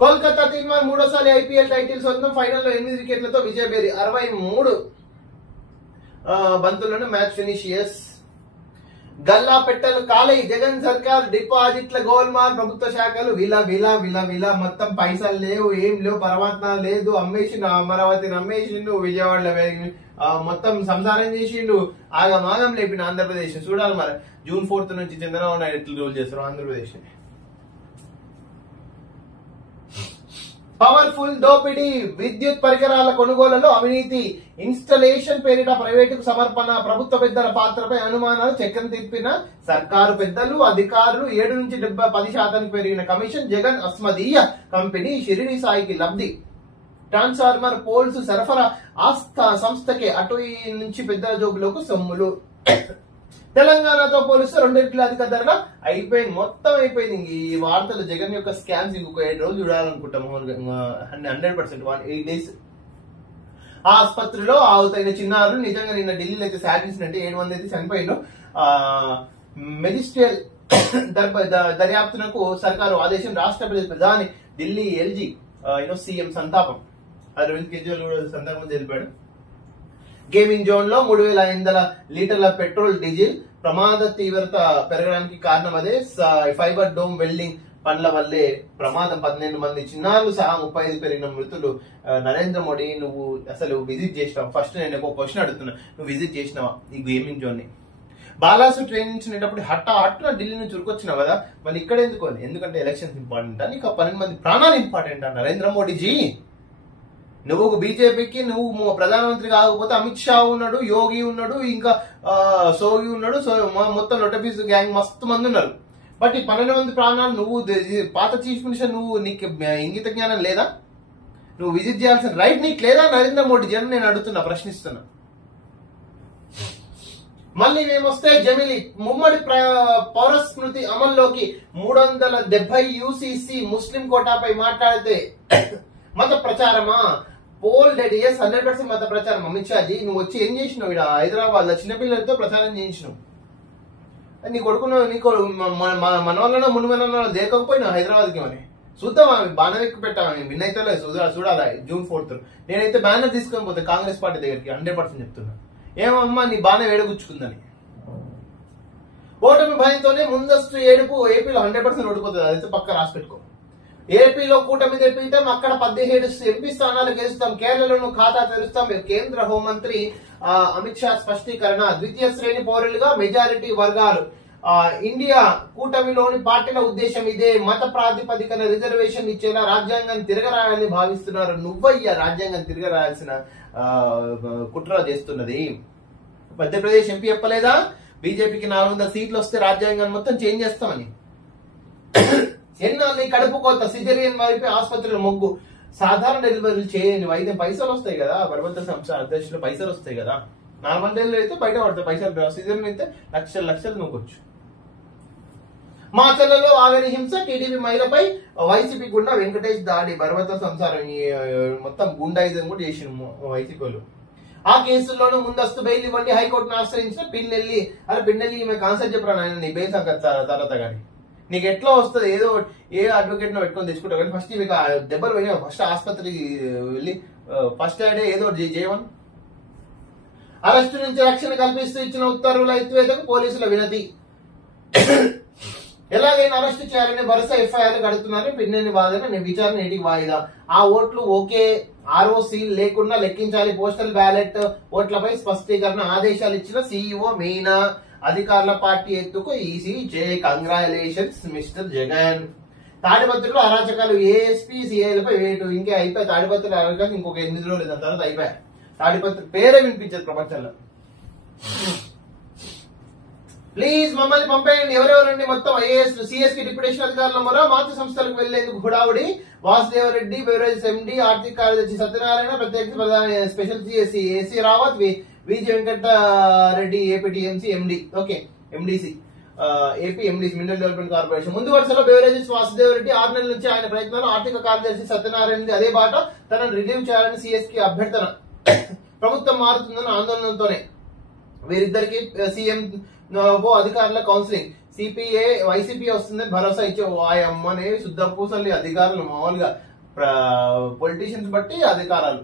కోల్కతా తీర్మాన్ మూడోసారి IPL title సొంతం, ఫైనల్లో 8 వికెట్లతో విజయబేరి 63 బంతులను మ్యాచ్ ఫినిష్. గల్లా పెట్టలు కాలై జగన్ సర్కార్ డిపాజిట్ల గోల్మాల్, ప్రభుత్వ శాఖలు విలా విలా విలా విలా, మొత్తం పైసలు లేవు, ఏం లేవు, పరమాత్మ లేదు, అమ్మేసిండు, అమరావతిని అమ్మేసిండు, విజయవాడలో మొత్తం సంసారం చేసిండు, ఆగమాగం లేపిన ఆంధ్రప్రదేశ్. చూడాలి మరి June 4th నుంచి చంద్రబాబు నాయుడు ఎట్లా రూల్ చేస్తారు ఆంధ్రప్రదేశ్. పవర్ఫుల్ దోపిడీ, విద్యుత్ పరికరాల కొనుగోలులో అవినీతి, ఇన్స్టలేషన్ పేరిట ప్రైవేటుకు సమర్పణ, ప్రభుత్వ పెద్దల పాత్రపై అనుమానాలు, చక్రం తిప్పిన సర్కారు పెద్దలు, అధికారులు, 7 నుంచి 10% పెరిగిన కమిషన్, జగన్ అస్మదీయ కంపెనీ షిరిడి సాయికి లబ్ధి, ట్రాన్స్ఫార్మర్ పోల్స్ సరఫరా సంస్థకే అటు నుంచి పెద్ద జోబులకు సొమ్ములు. తెలంగాణతో పోలిస్తే 2 రెట్ల అధిక ధరల అయిపోయింది, మొత్తం అయిపోయింది. ఈ వార్తలు జగన్ యొక్క స్కామ్స్ ఇంకొక 7 రోజులు చూడాలనుకుంటాం 100%, 8 days. ఆసుపత్రిలో ఆవుతైన చిన్నారులు నిజంగా నిన్న ఢిల్లీలో అయితే సాధించినట్టు 7 మంది అయితే చనిపోయిన మెజిస్ట్రియల్ దర్యాప్తునకు సర్కారు ఆదేశం, రాష్ట్ర ప్రధాని ఢిల్లీ ఎల్జీ సీఎం సంతాపం. అరవింద్ కేజ్రీవాల్ కూడా సంతాపం తెలిపాడు. గేమింగ్ జోన్ లో 3500 లీటర్ల పెట్రోల్, డీజిల్ ప్రమాద తీవ్రత పెరగడానికి కారణం అదే. ఫైబర్ డోమ్ వెల్డింగ్ పనుల వల్లే ప్రమాదం, 12 మంది చిన్నారులు సహా 35 పెరిగిన మృతులు. నరేంద్ర మోడీ, నువ్వు అసలు విజిట్ చేసినావు? ఫస్ట్ నేను ఒక క్వశ్చన్ అడుగుతున్నా, నువ్వు విజిట్ చేసినావా ఈ గేమింగ్ జోన్ ని? బాలాసు ట్రైనింగ్ ఇచ్చినప్పుడు హట్టున ఢిల్లీ నుంచి ఉరుకొచ్చినావు కదా, మరి ఇక్కడ ఎందుకు? ఎందుకంటే ఎలక్షన్స్ ఇంపార్టెంట్, నీకు 12 మంది ప్రాణాలు ఇంపార్టెంట్. నరేంద్ర మోడీజీ, నువ్వు బీజేపీకి నువ్వు ప్రధానమంత్రి కాకపోతే అమిత్ షా ఉన్నాడు, యోగి ఉన్నాడు, ఇంకా సోగి ఉన్నాడు, మొత్తం లొటపీస్ గ్యాంగ్ మస్తు మంది ఉన్నారు. బట్ ఈ 12 మంది ప్రాణాలు నువ్వు పాత చీఫ్ మినిస్టర్, నువ్వు నీకు ఇంగిత జ్ఞానం లేదా? నువ్వు విజిట్ చేయాల్సిన రైట్ నీకు లేదా? నరేంద్ర మోడీ జన్ నేను అడుగుతున్నా, ప్రశ్నిస్తున్నా. మళ్ళీ మేమొస్తే జమిలి, ముమ్మడి పౌరస్మృతి అమల్లోకి 370 యూసీసీ ముస్లిం కోటాపై మాట్లాడితే మత ప్రచారమా? పోల్ డెడ్, 100% మత ప్రచారం. అమిత్ షాజీ, నువ్వు వచ్చి ఏం చేసినావు? ఇక్కడ హైదరాబాద్ లో చిన్నపిల్లలతో ప్రచారం చేయించినావు. నీ కొడుకును నీకు మన వాళ్ళనో ముని మనలో దేకపోయినా హైదరాబాద్కి. మరి చూద్దాం, బాణం ఎక్కువ పెట్టామని విన్ అయితే చూడాలి June 4th. నేనైతే బ్యానర్ తీసుకొని పోతే కాంగ్రెస్ పార్టీ దగ్గరికి 100% చెప్తున్నా. ఏమమ్మా నీ బాణం ఏడగుచ్చుకుందని. ఓటమి భయంతోనే ముందస్తు ఏడుపు, ఏపీలో 100% ఓడిపోతుంది, అదైతే పక్క రాసి పెట్టుకో. ఏపీలో కూటమి తెప్పిస్తాం, అక్కడ 17 ఎంపీ స్థానాలు గెలుస్తాం, కేరళలో ఖాతా తెరుస్తాం. కేంద్ర హోంమంత్రి అమిత్ షా స్పష్టీకరణ, ద్వితీయ శ్రేణి పౌరులుగా మెజారిటీ వర్గాలు. ఇండియా కూటమిలోని పార్టీల ఉద్దేశం ఇదే, మత ప్రాతిపదికన రిజర్వేషన్ ఇచ్చేలా రాజ్యాంగాన్ని తిరగరాయాలని భావిస్తున్నారు. నువ్వయ్యా రాజ్యాంగం తిరగరాయాల్సిన కుట్ర చేస్తున్నది. మధ్యప్రదేశ్ ఎంపీ చెప్పలేదా బీజేపీకి 400 సీట్లు వస్తే రాజ్యాంగాన్ని మొత్తం చేంజ్ చేస్తామని? ఎన్నాళ్ళు కడుపు కోత, సిజరియన్ వైపు ఆసుపత్రుల మొగ్గు, సాధారణ డెలివరీలు చేయని వైద్యం పైసలు వస్తాయి కదా, బలవంత సంస్థ అధ్యక్షులు పైసలు వస్తాయి కదా. నార్మల్ డెలివరీ అయితే బయట పడతాయి పైసలు, సిజరియన్ అయితే లక్షలు నొక్కొచ్చు. మాచర్లలో ఆగని హింస, టీడీపీ మహిళపై వైసీపీ గుండా వెంకటేష్ దాడి, బలవంత సంసారం, మొత్తం గుండాయిజం కూడా చేసిన వైసీపీలు. ఆ కేసుల్లోనూ ముందస్తు బెయిల్ ఇవ్వండి హైకోర్టును ఆశ్రయించిన పిన్నెల్లి. అరే పిన్నెల్లి ఈమె కాన్సెప్ట్ చెప్పరా నాయన, నీ బెయిల్ తర్వాత కానీ నీకు ఎట్లా వస్తుంది? ఏదో ఏ అడ్వకేట్ ను పెట్టుకొని తెచ్చుకుంటావు కానీ ఫస్ట్ మీకు దెబ్బలు పోయినా ఫస్ట్ ఆసుపత్రికి వెళ్ళి ఫస్ట్ ఎయిడ్ ఏదో చేయమని. అరెస్టు నుంచి రక్షణ కల్పిస్తూ ఇచ్చిన ఉత్తర్వుల ఎత్తివేతకు పోలీసుల వినతి. ఎలాగైనా అరెస్టు చేయాలని వరుస ఎఫ్ఐఆర్లు కడుతున్నారు. పిన్నెల్లి వాదన విచారణ నేటికి వాయిదా. ఆ ఓట్లు ఓకే, ఆర్ఓసీ లేకుండా లెక్కించాలి. పోస్టల్ బ్యాలెట్ ఓట్లపై స్పష్టీకరణ ఆదేశాలు ఇచ్చిన సీఈఓ మీనా. అధికారుల పార్టీ ఎత్తుకు ఈసీ జే కంగ్రాచులేషన్స్ మిస్టర్ జగన్. తాడిపత్రిలో అరాచకాలు, ఏఎస్పీ సిఐలపై వేటు. ఇంకే అయిపోయి తాడిపత్రి అరాచకాలు ఇంకొక 8 రోజులు, దాని తర్వాత అయిపోయాయి. తాడిపత్రి పేరే వినిపించదు ప్రపంచంలో. ప్లీజ్ మమ్మల్ని పంపేయండి, ఎవరెవరండి మొత్తం ఐఏఎస్ సిఎస్ కి డిప్యూటేషన్ అధికారుల మొర. మాతృ సంస్థలకు వెళ్లేందుకు హుడావుడి. వాసుదేవరెడ్డి బెవరేజ్ ఎండి, ఆర్థిక కార్యదర్శి సత్యనారాయణ, ప్రత్యేక ప్రధాన special CSC AC Rawat, Vijaya Venkatareddy APTMC MD. Okay, MDC AP MDC mineral development corporation. ముందు వరుసలో బెవరేజెస్ వాసుదేవరెడ్డి 6 నెలల నుంచి ఆయన ప్రయత్నాలు. ఆర్థిక కార్యదర్శి సత్యనారాయణ అదే బాట, తనను రిలీవ్ చేయాలని సిఎస్ కి అభ్యర్థన. ప్రభుత్వం మారుతుందన్న ఆందోళనతోనే వీరిద్దరికి సీఎం అధికారుల కౌన్సిలింగ్. సిపిఏ వైసీపీ వస్తుందని భరోసా ఇచ్చే వాయమ్మనే శుద్ధ పూసలి అధికారులు. మామూలుగా పొలిటీషియన్స్ బట్టి అధికారాలు.